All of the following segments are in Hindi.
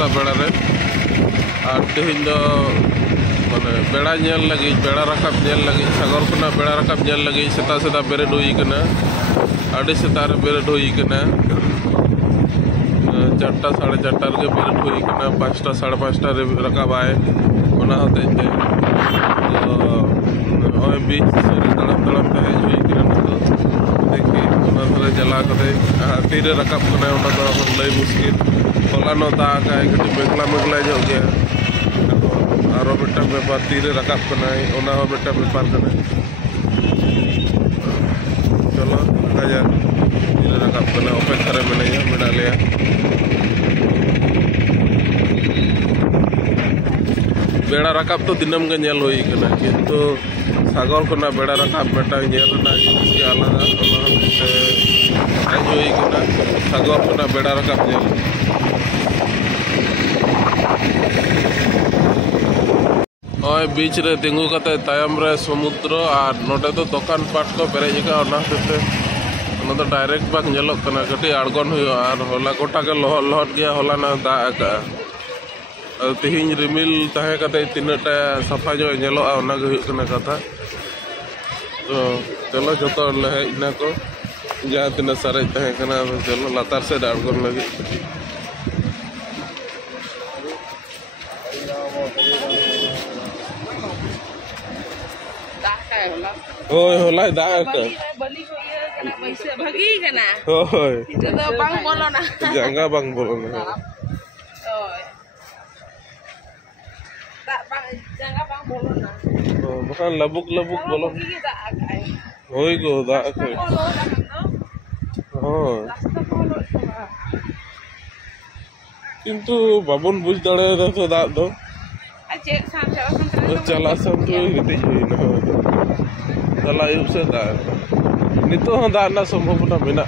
seta beda re ar tehin do mane beda nyel lagi beda rakap nyel lagi sagor khona beda rakap nyel lagi seta bered hui kana adi seta re bered hui kana 4टा 4:30 के बेरड हुई kana 5टा 5:30 रे rakab आए ona hote te oy बीच तड़म ते हुई kana तो देखी ona thare jala kate tire rakab kana ona do lay muskil hola no da ka kati megla jo gaya aro beta bepar tire rakab kana ona ho beta bepar kana चलो aja tire rakab kana opekha re menaya menalea बेड़ा रकाब तो दिनम के नेल हुई कना किंतु सागर कोना बेड़ा रकाब बेटा नेल ना जिनिस के आलादा आज हुई कना सागर कोना बेड़ा रकाब नेल ओय बीच रे तिंगु कते तायम रे समुद्र और नोटे तो दुकान पाट को पेरेज का ओना ते ओना तो डायरेक्ट बाक नेलो कना कटी आड़गन हुई और होला गोटा के लहट गया होला ना दा का तेहिं रिमिल तहे कते तिनटा सफा जो नेलो ओना गे हुई कना कथा तो चलो जतो लहे इना को जहाँ तिना सारे तहे कना चलो लातार से डाड़गन लगी ओय होला दा का बली को ये कना पैसे भगी कना ओय तो बांग बोलो ना जंगा बांग बोलो ना ओय जंगा बांग बोलो ना bukan labuk बोलो होई गो दा के हां किंतु बाबन बुझ दड़े तो दा दो चला सन तो गति हुई ना चला युग से दा नितो हो दा ना संभावना मेना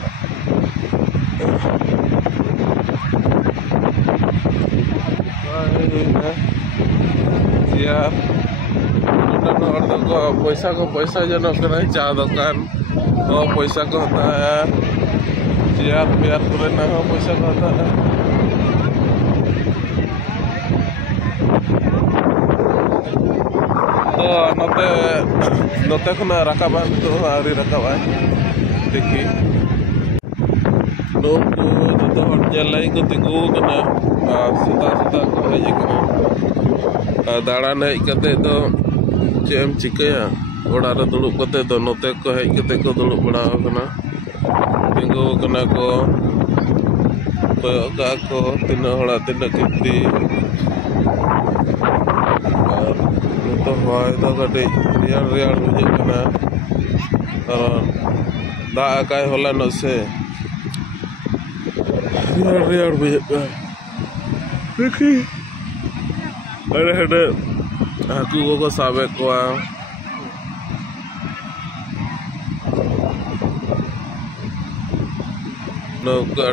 यार पैसा जन चा दुकान पैसा को होता है चेयर पेयर पूरे ना हो पैसा को होता है तो नोते खुना रकाब तो आरी रकाब देखी लोग जो हट को तिगू कना सीता को हज कना दाड़ान हज कते तो चेम चिकाया ओड़ा रे दुड़ुब कते तो नोते को हज कते को दुड़ुब बड़ा कना तिगू कना को का को तीन होड़ा तीन किती तो हय तो कटे रियाड़ बुझे कना कारण दा काय होला न से रियाड़ बुझे देखी अरे हेडे हाकू को साबे को नौका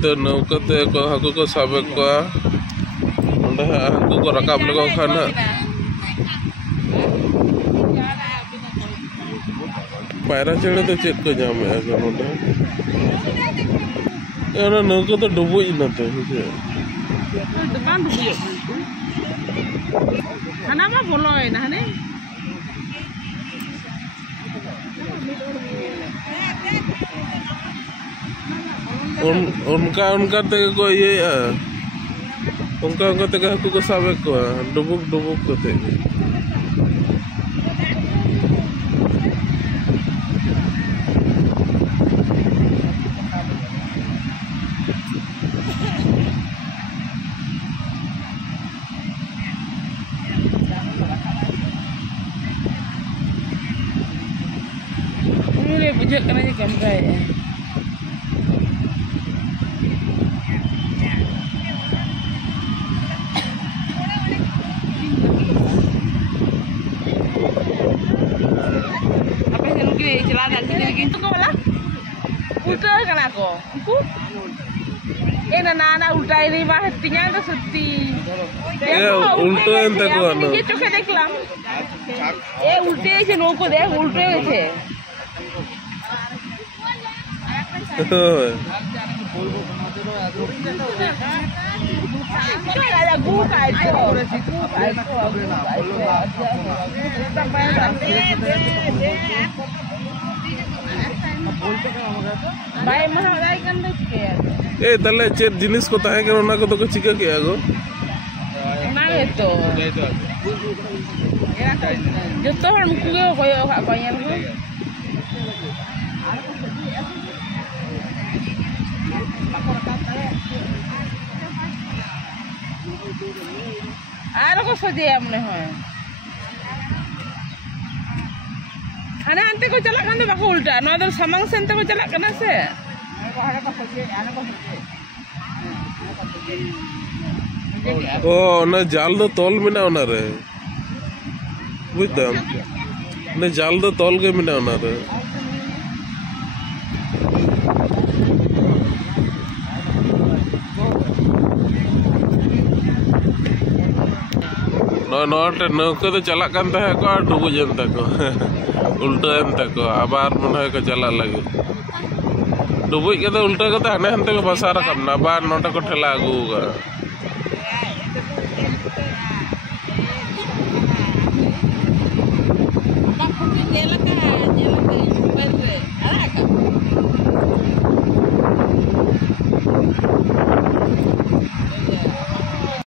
तो नौकाते को हाकू को साबे को हाकू को रकाब लगा खाना पायरा चढ़े तो चेक को जाम नौका तो डुबुज ना तो बोलो ना उनका ते को ये उनका ते हाकू को साबे को डुबुक कते बुझे कना जे कैमरा है apa sih lu kira celana sini gitu kok malah putar kan aku Nana uल्टा ini mah hatinya itu suti. उल्टो एंते को आनो ये चोखे देखलाम उल्टे ऐसे नौको देख उल्टे ऐसे भाई महाराज कंदे के ए तले चेत जिनिस को ताहे के ओना को तो चिका के आगो ना तो जो तो हम कुगे कोयो कोयन को आरो को सजे हमने है खाना अंते को चला kan bako ulta no adar samang sente ko chala kana se ओ ना जाल दो तोल मिना ओना रे बुझदम ना जाल दो तोल के मिना ओना रे नोटे नौके तो चला कान ताहे को डुबुज एंते को उल्टा एंते को आबार मन है को चला लगे डुबुज के तो उल्टा को हाने हंते को बसा रकम ना बार नोटे को ठेला आगूगा